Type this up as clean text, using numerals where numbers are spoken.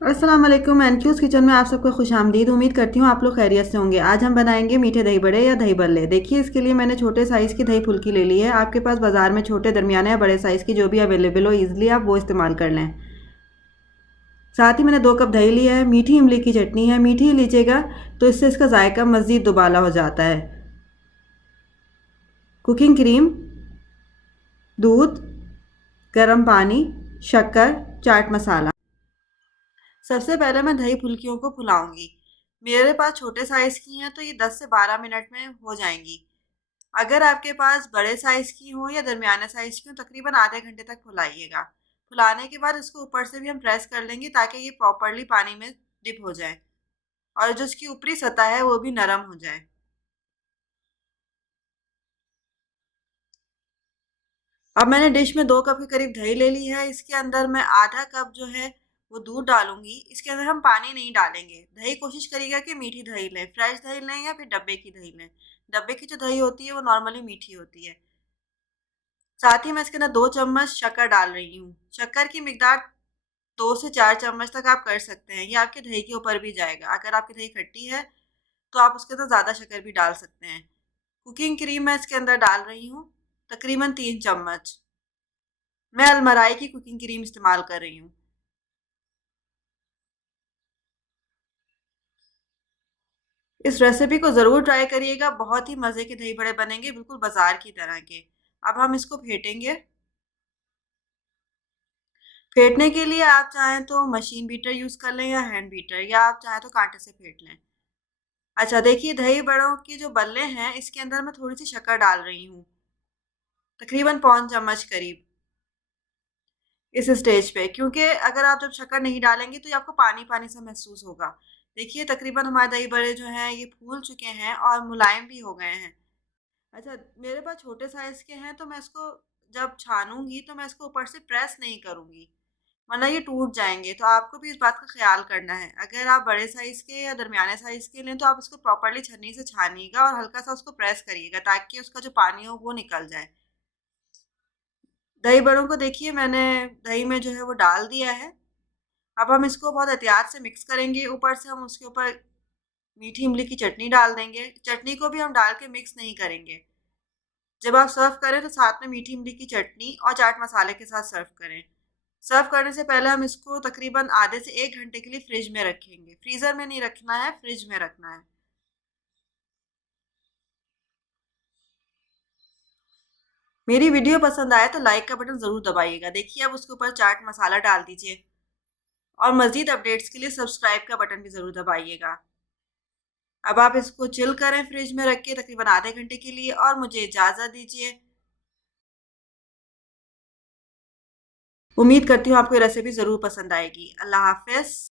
अस्सलाम वालेकुम। एनक्यूज़ किचन में आप सबको खुशामदीद। उम्मीद करती हूँ आप लोग खैरियत से होंगे। आज हम बनाएंगे मीठे दही बड़े या दही बल्ले। देखिए, इसके लिए मैंने छोटे साइज़ की दही फुल्की ले ली है। आपके पास बाज़ार में छोटे, दरमियाने या बड़े साइज़ की जो भी अवेलेबल हो, ईज़िली आप वो इस्तेमाल कर लें। साथ ही मैंने 2 कप दही लिया है। मीठी इमली की चटनी है, मीठी ही लीजिएगा तो इससे इसका जायका मज़ीद दुबाला हो जाता है। कुकिंग क्रीम, दूध, गर्म पानी, शक्कर, चाट मसाला। सबसे पहले मैं दही फुल्कियों को फुलाऊंगी। मेरे पास छोटे साइज़ की हैं तो ये 10 से 12 मिनट में हो जाएंगी। अगर आपके पास बड़े साइज़ की हो या दरमियाने साइज़ की हो, तकरीबन आधे घंटे तक फुलाइएगा। फुलाने के बाद इसको ऊपर से भी हम प्रेस कर लेंगे ताकि ये प्रॉपरली पानी में डिप हो जाए और जो इसकी ऊपरी सतह है वो भी नरम हो जाए। अब मैंने डिश में 2 कप के करीब दही ले ली है। इसके अंदर मैं आधा कप जो है वो दूध डालूंगी। इसके अंदर हम पानी नहीं डालेंगे। दही कोशिश करिएगा कि मीठी दही लें, फ्रेश दही लें या फिर डब्बे की दही लें। डब्बे की जो दही होती है वो नॉर्मली मीठी होती है। साथ ही मैं इसके अंदर 2 चम्मच शक्कर डाल रही हूँ। शक्कर की मिकदार 2 से 4 चम्मच तक आप कर सकते हैं। ये आपके दही के ऊपर भी जाएगा। अगर आपकी दही खट्टी है तो आप उसके अंदर ज़्यादा शक्कर भी डाल सकते हैं। कुकिंग क्रीम मैं इसके अंदर डाल रही हूँ, तकरीबन 3 चम्मच। मैं अलमराई की कुकिंग क्रीम इस्तेमाल कर रही हूँ। इस रेसिपी को ज़रूर ट्राई करिएगा। बहुत ही मज़े के दही बड़े बनेंगे, बिल्कुल बाजार की तरह के। अब हम इसको फेंटेंगे। फेंटने के लिए आप चाहें तो मशीन बीटर यूज़ कर लें या हैंड बीटर, या आप चाहें तो कांटे से फेंट लें। अच्छा, देखिए दही बड़ों के जो बल्ले हैं इसके अंदर मैं थोड़ी सी शक्कर डाल रही हूँ, तकरीबन 1 पौन चम्मच करीब इस स्टेज पे, क्योंकि अगर आप जब शक्कर नहीं डालेंगे तो ये आपको पानी पानी सा महसूस होगा। देखिए तकरीबन हमारे दही बड़े जो हैं ये फूल चुके हैं और मुलायम भी हो गए हैं। अच्छा, मेरे पास छोटे साइज़ के हैं तो मैं इसको जब छानूंगी तो मैं इसको ऊपर से प्रेस नहीं करूंगी, वरना ये टूट जाएंगे। तो आपको भी इस बात का ख्याल करना है। अगर आप बड़े साइज़ के या दरमियाने साइज़ के लें तो आप इसको प्रॉपरली छन्नी से छानिएगा और हल्का सा उसको प्रेस करिएगा ताकि उसका जो पानी हो वो निकल जाए। दही बड़ों को देखिए मैंने दही में जो है वो डाल दिया है। अब हम इसको बहुत एहतियात से मिक्स करेंगे। ऊपर से हम उसके ऊपर मीठी इमली की चटनी डाल देंगे। चटनी को भी हम डाल के मिक्स नहीं करेंगे। जब आप सर्व करें तो साथ में मीठी इमली की चटनी और चाट मसाले के साथ सर्व करें। सर्व करने से पहले हम इसको तकरीबन आधे से 1 घंटे के लिए फ्रिज में रखेंगे। फ्रीज़र में नहीं रखना है, फ्रिज में रखना है। मेरी वीडियो पसंद आए तो लाइक का बटन ज़रूर दबाइएगा। देखिए अब उसके ऊपर चाट मसाला डाल दीजिए और मज़ीद अपडेट्स के लिए सब्सक्राइब का बटन भी ज़रूर दबाइएगा। अब आप इसको चिल करें फ्रिज में रख के तकरीबन आधे घंटे के लिए और मुझे इजाज़त दीजिए। उम्मीद करती हूँ आपको ये रेसिपी ज़रूर पसंद आएगी। अल्लाह हाफ़िज़।